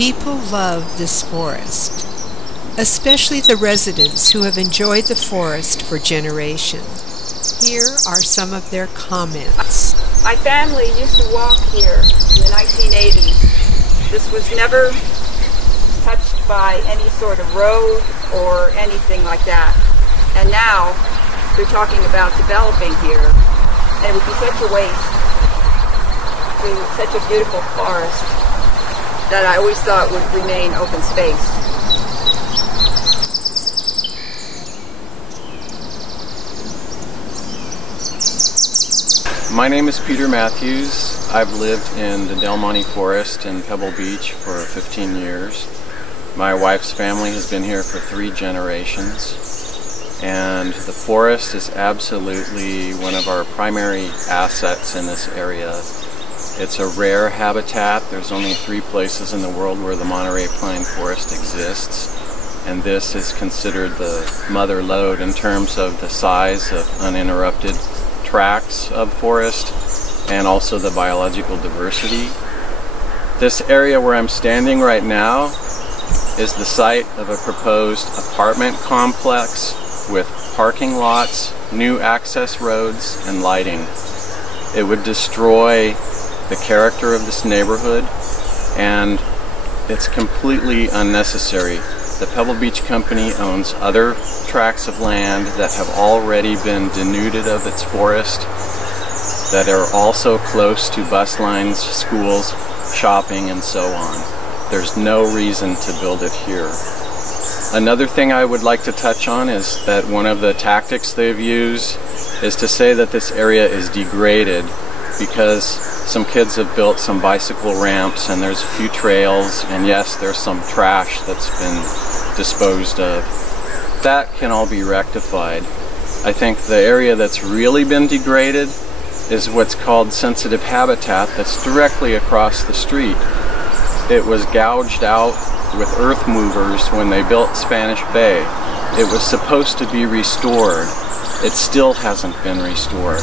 People love this forest, especially the residents who have enjoyed the forest for generations. Here are some of their comments. My family used to walk here in the 1980s. This was never touched by any sort of road or anything like that. And now they're talking about developing here. And it would be such a waste to such a beautiful forest that I always thought would remain open space. My name is Peter Matthews. I've lived in the Del Monte Forest in Pebble Beach for 15 years. My wife's family has been here for 3 generations. And the forest is absolutely one of our primary assets in this area. It's a rare habitat. There's only 3 places in the world where the Monterey Pine Forest exists. And this is considered the mother lode in terms of the size of uninterrupted tracts of forest and also the biological diversity. This area where I'm standing right now is the site of a proposed apartment complex with parking lots, new access roads, and lighting. It would destroy the character of this neighborhood, and it's completely unnecessary. The Pebble Beach Company owns other tracts of land that have already been denuded of its forest, that are also close to bus lines, schools, shopping, and so on. There's no reason to build it here. Another thing I would like to touch on is that one of the tactics they've used is to say that this area is degraded because some kids have built some bicycle ramps and there's a few trails, and yes, there's some trash that's been disposed of. That can all be rectified. I think the area that's really been degraded is what's called sensitive habitat that's directly across the street. It was gouged out with earth movers when they built Spanish Bay. It was supposed to be restored. It still hasn't been restored.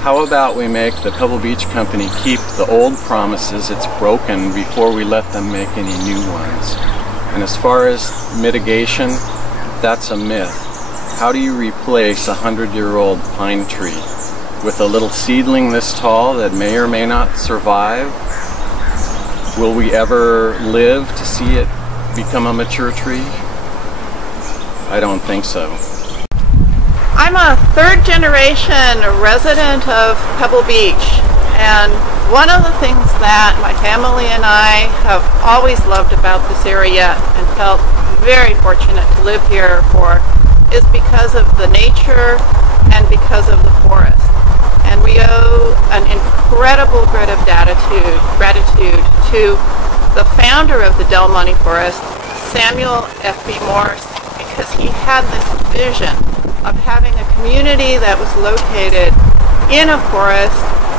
How about we make the Pebble Beach Company keep the old promises it's broken before we let them make any new ones? And as far as mitigation, that's a myth. How do you replace a 100-year-old pine tree with a little seedling this tall that may or may not survive? Will we ever live to see it become a mature tree? I don't think so. I'm a 3rd generation resident of Pebble Beach, and one of the things that my family and I have always loved about this area and felt very fortunate to live here for is because of the nature and because of the forest. And we owe an incredible debt of gratitude to the founder of the Del Monte Forest, Samuel F.B. Morse, because he had this vision of having a community that was located in a forest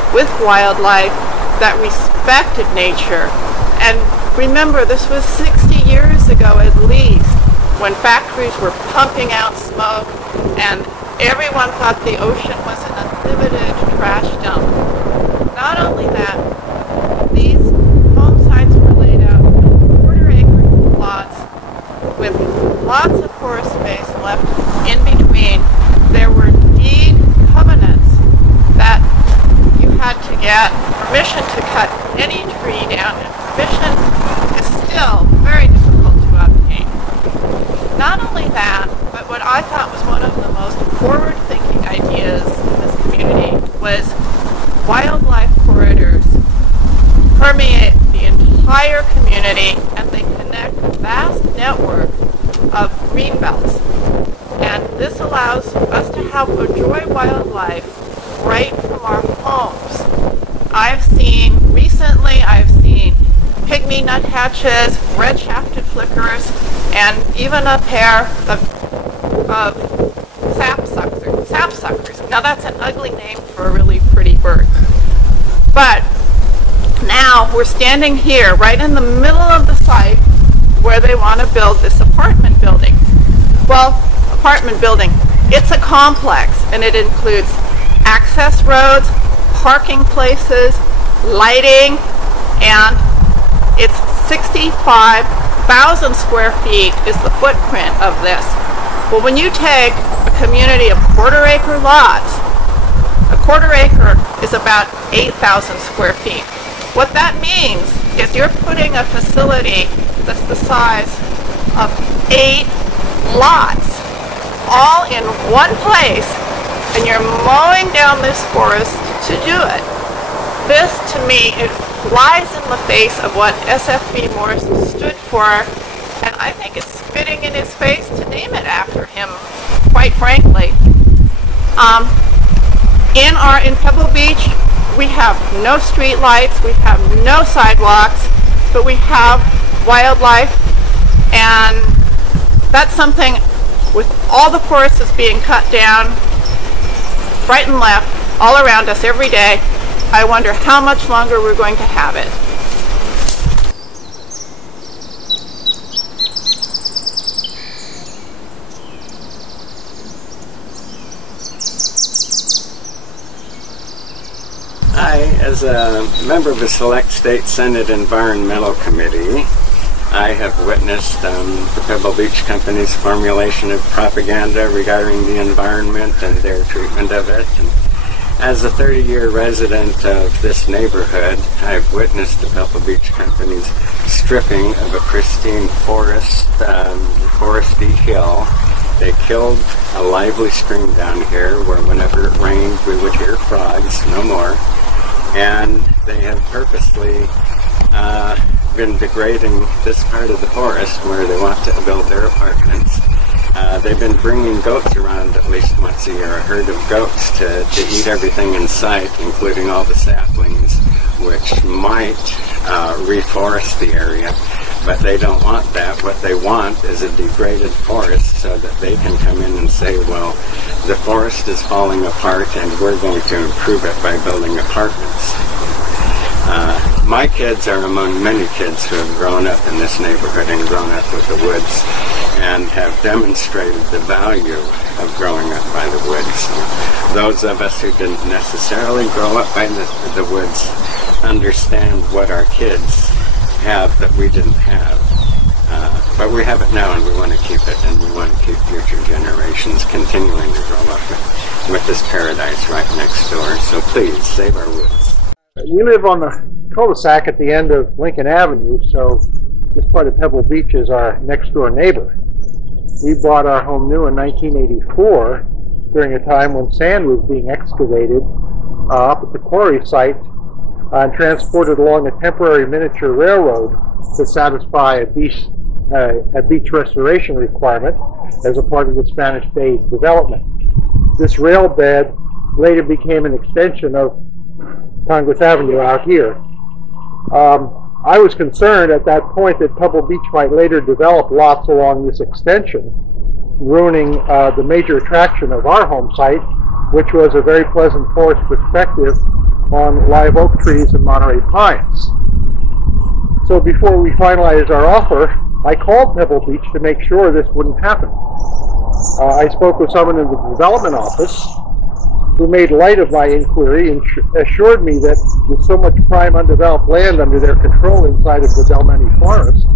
with wildlife that respected nature. And remember, this was 60 years ago at least, when factories were pumping out smoke and everyone thought the ocean was an unlimited trash dump. Not only that, these home sites were laid out in quarter-acre lots with lots of forest space left in between. There were deed covenants that you had to get permission to cut any tree down, and permission is still very difficult to obtain. Not only that, but what I thought was one of the most forward-thinking ideas in this community was wildlife corridors permeate the entire community, and they connect a vast network of green belts. And this allows us to enjoy wildlife right from our homes. Recently I've seen pygmy nuthatches, red-shafted flickers, and even a pair of sapsuckers. Now that's an ugly name for a really pretty bird. But now we're standing here right in the middle of the site where they want to build this apartment building. Well, it's a complex, and it includes access roads, parking places, lighting, and it's 65,000 square feet is the footprint of this. Well, when you take a community of quarter-acre lots, a quarter acre is about 8,000 square feet. What that means is you're putting a facility that's the size of 8 lots all in one place, and you're mowing down this forest to do it. This, to me, it flies in the face of what SFB Morrison stood for, and I think it's spitting in his face to name it after him, quite frankly. In Pebble Beach, we have no street lights, we have no sidewalks, but we have wildlife, and that's something, with all the forests that's being cut down right and left all around us every day, I wonder how much longer we're going to have it. As a member of the Select State Senate Environmental Committee, I have witnessed the Pebble Beach Company's formulation of propaganda regarding the environment and their treatment of it. And as a 30-year resident of this neighborhood, I've witnessed the Pebble Beach Company's stripping of a pristine foresty hill. They killed a lively stream down here where whenever it rained we would hear frogs, no more. And they have purposely been degrading this part of the forest where they want to build their apartments. They've been bringing goats around at least once a year, a herd of goats to eat everything in sight, including all the saplings, which might reforest the area. But they don't want that. What they want is a degraded forest so that they can come in and say, well, the forest is falling apart and we're going to improve it by building apartments. My kids are among many kids who have grown up in this neighborhood and grown up with the woods and have demonstrated the value of growing up by the woods. Those of us who didn't necessarily grow up by the woods understand what our kids have that we didn't have. But we have it now and we want to keep it, and we want to keep future generations continuing to grow up with this paradise right next door. So please, save our woods. We live on the cul-de-sac at the end of Lincoln Avenue, so this part of Pebble Beach is our next door neighbor. We bought our home new in 1984 during a time when sand was being excavated up at the quarry site and transported along a temporary miniature railroad to satisfy a beach restoration requirement as a part of the Spanish Bay development. This rail bed later became an extension of Congress Avenue out here. I was concerned at that point that Pebble Beach might later develop lots along this extension, ruining the major attraction of our home site, which was a very pleasant forest perspective on live oak trees and Monterey pines. So before we finalized our offer, I called Pebble Beach to make sure this wouldn't happen. I spoke with someone in the development office who made light of my inquiry and assured me that with so much prime undeveloped land under their control inside of the Del Monte Forest,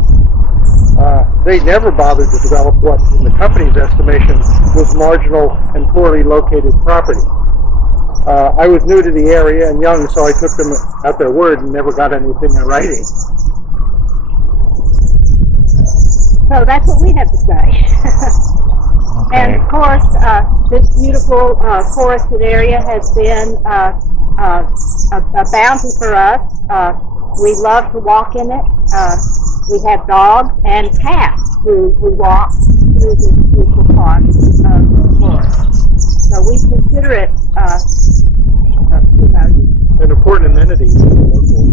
they never bothered to develop what, in the company's estimation, was marginal and poorly located property. I was new to the area and young, so I took them at their word and never got anything in writing. So that's what we have to say. And of course, this beautiful forested area has been a bounty for us. We love to walk in it. We have dogs and cats who walk through this beautiful part of the forest. So we consider it, an important amenity to the local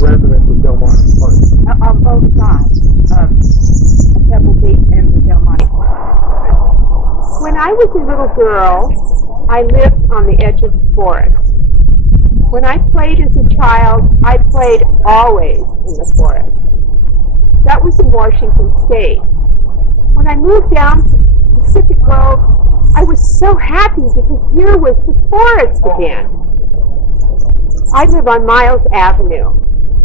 residents of Del Monte Park. On both sides of Pebble Beach and the Del Monte Park. When I was a little girl, I lived on the edge of the forest. When I played as a child, I played always in the forest. That was in Washington State. When I moved down to Pacific Grove, I was so happy because here was the forest again. I live on Miles Avenue.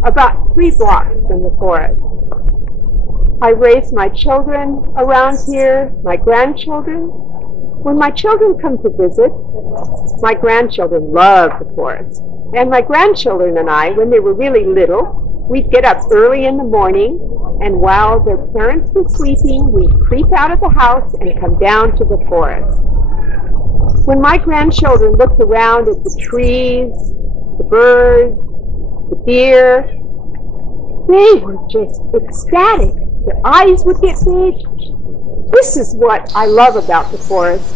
about 3 blocks from the forest. I raise my children around here, my grandchildren. When my children come to visit, my grandchildren love the forest. And my grandchildren and I, when they were really little, we'd get up early in the morning, and while their parents were sleeping, we'd creep out of the house and come down to the forest. When my grandchildren looked around at the trees, the birds, the deer, they were just ecstatic. Their eyes would get big. This is what I love about the forest.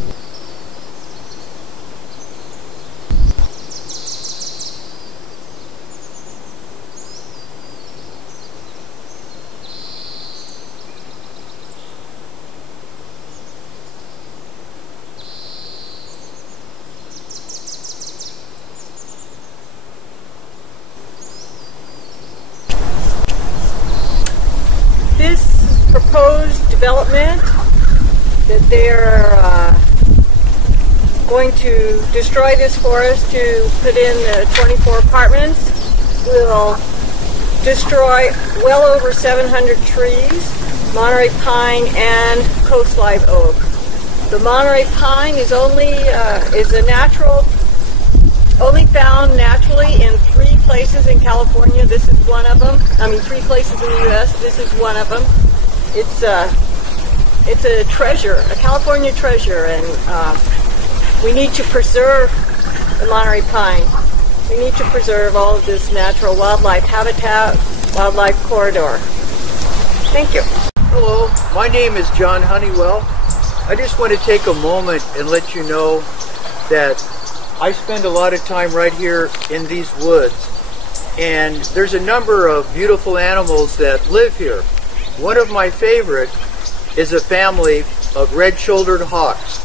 This proposed development that they're going to destroy this forest to put in the 24 apartments will destroy well over 700 trees, Monterey pine and coast live oak. The Monterey pine is only found naturally in 3 places in California. This is one of them. 3 places in the U.S. This is one of them. It's a treasure, a California treasure, and we need to preserve the Monterey pine. We need to preserve all of this natural wildlife habitat, wildlife corridor. Thank you. Hello, my name is John Honeywell. I just want to take a moment and let you know that I spend a lot of time right here in these woods, and there's a number of beautiful animals that live here. One of my favorite is a family of red-shouldered hawks.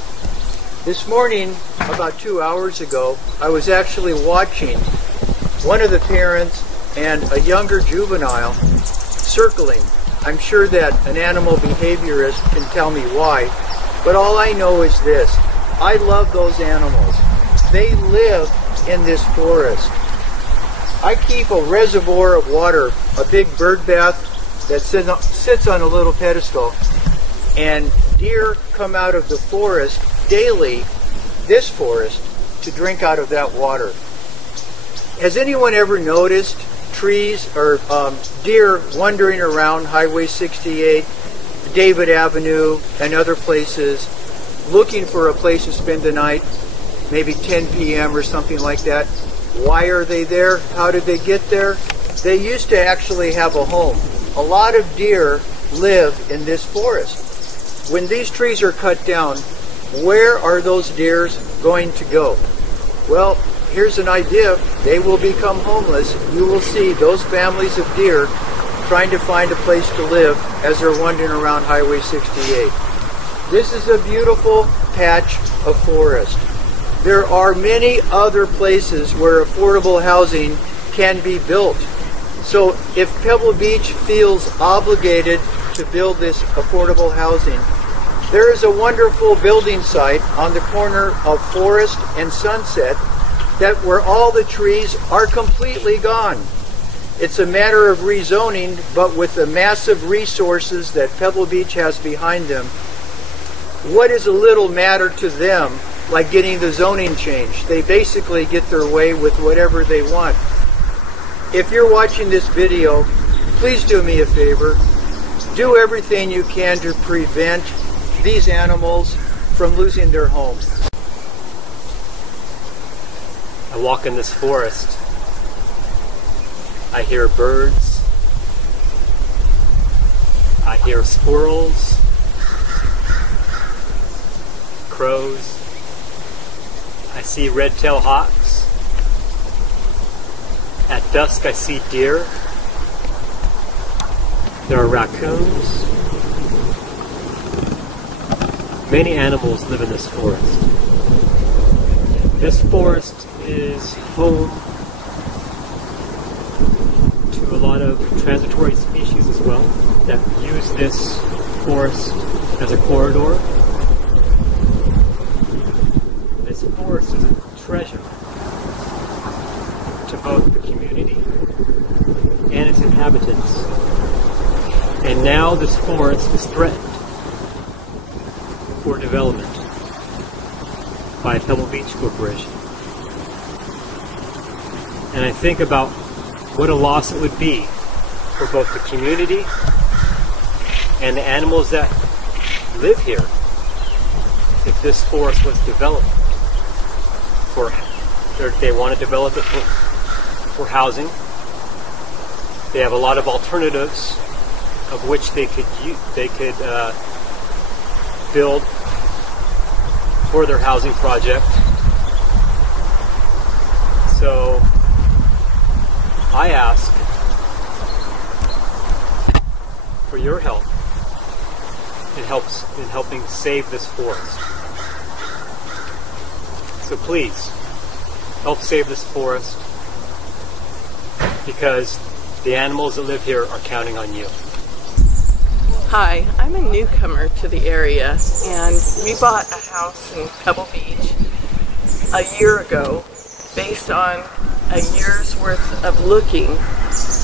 This morning, about 2 hours ago, I was actually watching one of the parents and a younger juvenile circling. I'm sure that an animal behaviorist can tell me why, but all I know is this: I love those animals. They live in this forest. I keep a reservoir of water, a big bird bath that sits on a little pedestal, and deer come out of the forest daily, this forest, to drink out of that water. Has anyone ever noticed trees or deer wandering around Highway 68, David Avenue, and other places looking for a place to spend the night? Maybe 10 p.m. or something like that. Why are they there? How did they get there? They used to actually have a home. A lot of deer live in this forest. When these trees are cut down, where are those deer going to go? Well, here's an idea. They will become homeless. You will see those families of deer trying to find a place to live as they're wandering around Highway 68. This is a beautiful patch of forest. There are many other places where affordable housing can be built. So if Pebble Beach feels obligated to build this affordable housing, there is a wonderful building site on the corner of Forest and Sunset where all the trees are completely gone. It's a matter of rezoning, but with the massive resources that Pebble Beach has behind them, what is a little matter to them, like getting the zoning changed? They basically get their way with whatever they want. If you're watching this video, please do me a favor. Do everything you can to prevent these animals from losing their homes. I walk in this forest. I hear birds. I hear squirrels, crows. I see red-tailed hawks. At dusk I see deer. There are raccoons. Many animals live in this forest. This forest is home to a lot of transitory species as well that use this forest as a corridor. This forest is a treasure to both the community and its inhabitants. And now this forest is threatened for development by Pebble Beach Corporation. And I think about what a loss it would be for both the community and the animals that live here if this forest was developed for, or they want to develop it for housing. They have a lot of alternatives of which they could build for their housing project. So I ask for your help in helping save this forest. So please help save this forest, because the animals that live here are counting on you. Hi, I'm a newcomer to the area, and we bought a house in Pebble Beach a year ago based on a year's worth of looking,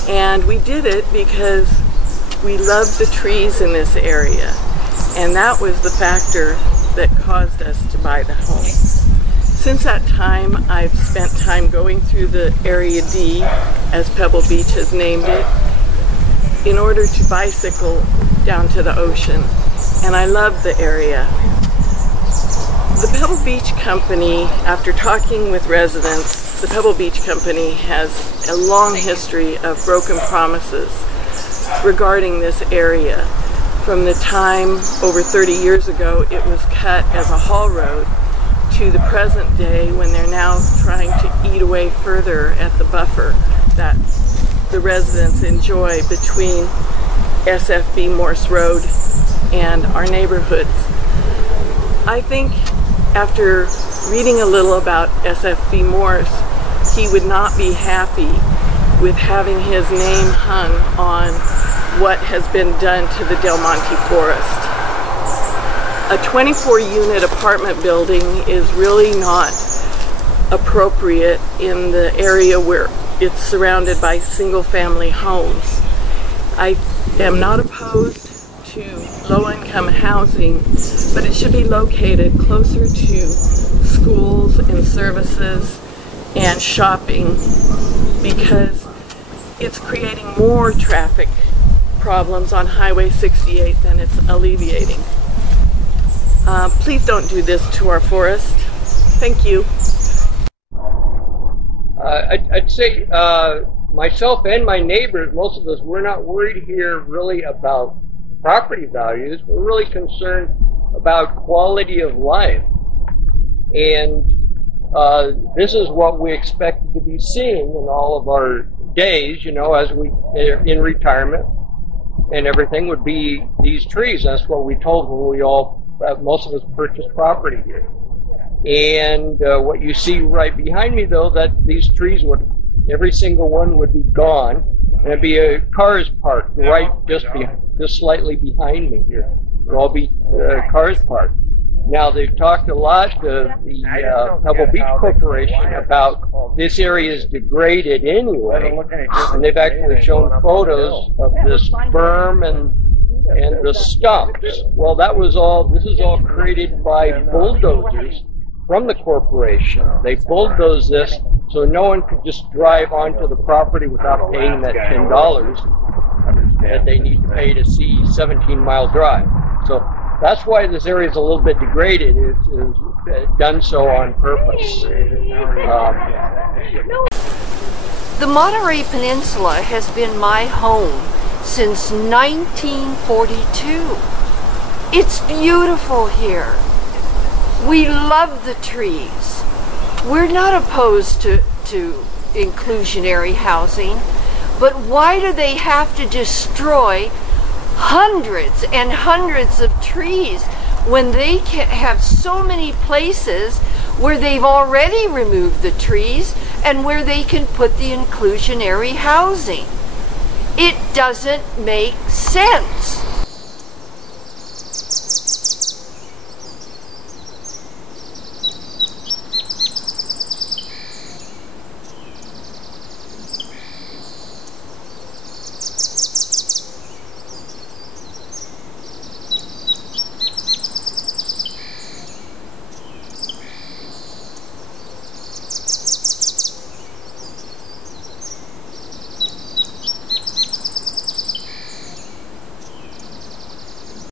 and we did it because we love the trees in this area, and that was the factor that caused us to buy the home. Since that time, I've spent time going through the Area D, as Pebble Beach has named it, in order to bicycle down to the ocean, and I love the area. The Pebble Beach Company, after talking with residents, the Pebble Beach Company has a long history of broken promises regarding this area. From the time over 30 years ago it was cut as a haul road, to the present day when they're now trying to eat away further at the buffer that the residents enjoy between SFB Morse Road and our neighborhoods. I think after reading a little about SFB Morse, he would not be happy with having his name hung on what has been done to the Del Monte Forest. A 24-unit apartment building is really not appropriate in the area where it's surrounded by single-family homes. I am not opposed to low-income housing, but it should be located closer to schools and services and shopping, because it's creating more traffic problems on Highway 68 than it's alleviating. Please don't do this to our forest. Thank you. I'd say myself and my neighbors, most of us, we're not worried here really about property values. We're really concerned about quality of life. And this is what we expected to be seeing in all of our days, you know, as we in retirement and everything, would be these trees. That's what we told when we all, most of us, purchased property here. And what you see right behind me, though, that these trees would, every single one would be gone, and it'd be a cars parked right just slightly behind me here. There'll all be cars parked. Now, they've talked a lot, the Pebble Beach Corporation, about this area is degraded anyway, and they've actually shown photos of this berm and the stumps. Well, that was all, this is all created by bulldozers from the corporation. They bulldozed this so no one could just drive onto the property without paying that $10 that they need to pay to see 17-mile drive. So that's why this area is a little bit degraded. It's done so on purpose. The Monterey Peninsula has been my home since 1942. It's beautiful here. We love the trees. We're not opposed to inclusionary housing, but why do they have to destroy hundreds and hundreds of trees when they can have so many places where they've already removed the trees and where they can put the inclusionary housing? It doesn't make sense.